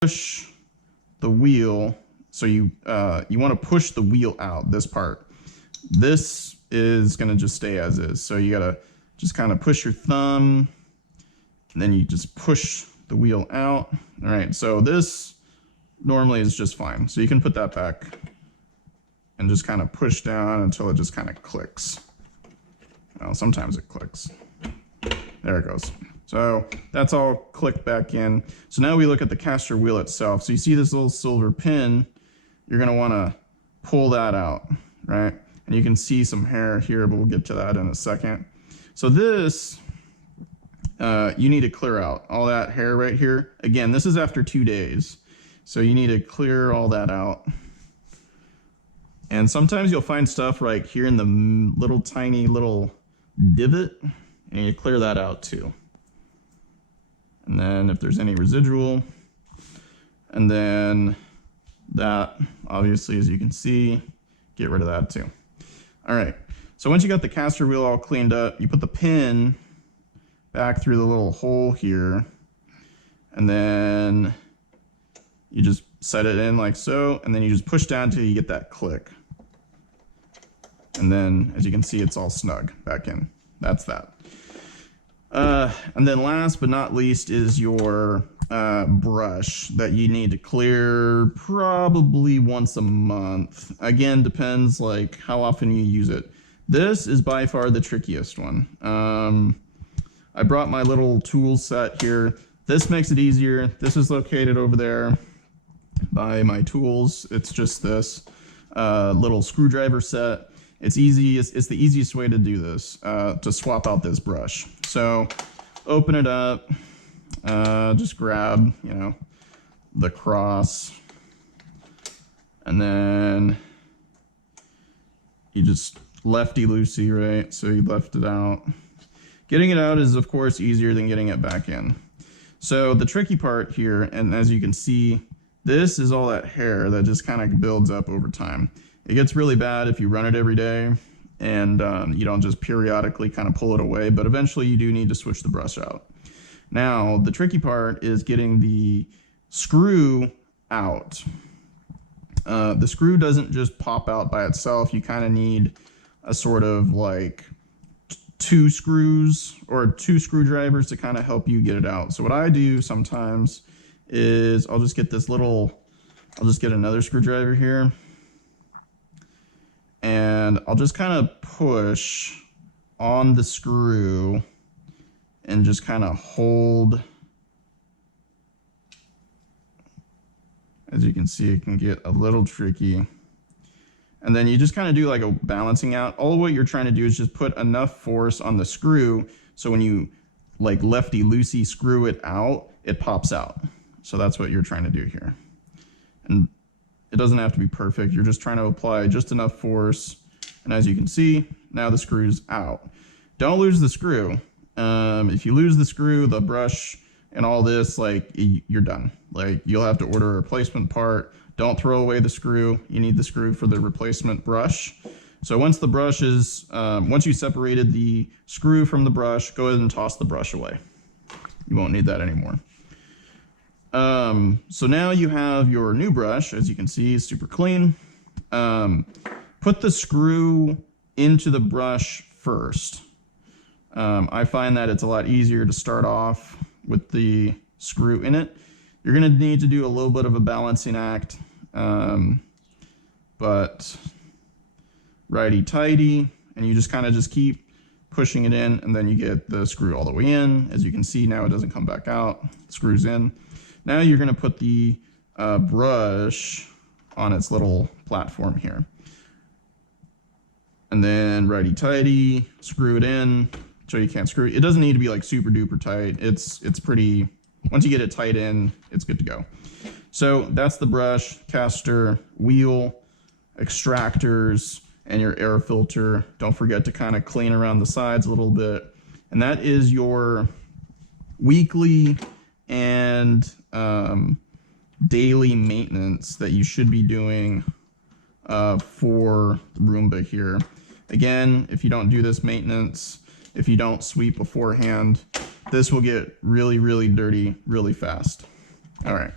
push the wheel. So you want to push the wheel out, this part. This is going to just stay as is. So you got to just kind of push your thumb, and then you just push the wheel out. All right, so this normally is just fine. So you can put that back and just kind of push down until it just kind of clicks. Well, sometimes it clicks. There it goes. So that's all clicked back in. So now we look at the Castor wheel itself. So you see this little silver pin, you're gonna wanna pull that out, right? And you can see some hair here, but we'll get to that in a second. So this, you need to clear out all that hair right here. Again, this is after 2 days. So you need to clear all that out. And sometimes you'll find stuff right here in the little tiny little divot, and you clear that out too. And then if there's any residual, and then that, obviously, as you can see, get rid of that too. All right, so once you got the Castor wheel all cleaned up, you put the pin back through the little hole here, and then you just set it in like so, and then you just push down until you get that click. And then, as you can see, it's all snug back in. That's that. And then last but not least is your brush that you need to clear probably once a month. Again, depends like how often you use it. This is by far the trickiest one. I brought my little tool set here. This makes it easier. This is located over there by my tools. It's just this little screwdriver set. It's easy. It's the easiest way to do this, to swap out this brush. So open it up, just grab, you know, the cross, and then you just lefty-loosey, right? So you left it out. Getting it out is, of course, easier than getting it back in. So the tricky part here, and as you can see, this is all that hair that just kind of builds up over time. It gets really bad if you run it every day and you don't just periodically kind of pull it away, but eventually you do need to switch the brush out. Now, the tricky part is getting the screw out. The screw doesn't just pop out by itself. You kind of need a sort of like 2 screws or 2 screwdrivers to kind of help you get it out. So what I do sometimes is I'll just get another screwdriver here, and I'll just kind of push on the screw and just kind of hold. As you can see, it can get a little tricky. And then you just kind of do like a balancing out. All what you're trying to do is just put enough force on the screw so when you like lefty-loosey screw it out, it pops out. So that's what you're trying to do here. And it doesn't have to be perfect. You're just trying to apply just enough force. And as you can see, now the screw's out. Don't lose the screw. If you lose the screw, the brush, and all this, like, you're done. Like, you'll have to order a replacement part. Don't throw away the screw. You need the screw for the replacement brush. So once the brush is, once you separated the screw from the brush, go ahead and toss the brush away. You won't need that anymore. So now you have your new brush, as you can see, super clean. Put the screw into the brush first. I find that it's a lot easier to start off with the screw in it. You're going to need to do a little bit of a balancing act, but righty-tighty, and you just kind of just keep pushing it in, and then you get the screw all the way in. As you can see, now it doesn't come back out. The screw's in. Now you're going to put the brush on its little platform here. And then righty-tighty, screw it in so you can't screw it. It doesn't need to be like super duper tight. It's pretty, once you get it tight in, it's good to go. So that's the brush, Castor, wheel, extractors, and your air filter. Don't forget to kind of clean around the sides a little bit. And that is your weekly and daily maintenance that you should be doing for the Roomba here. Again, if you don't do this maintenance, if you don't sweep beforehand, this will get really, really dirty really fast. All right.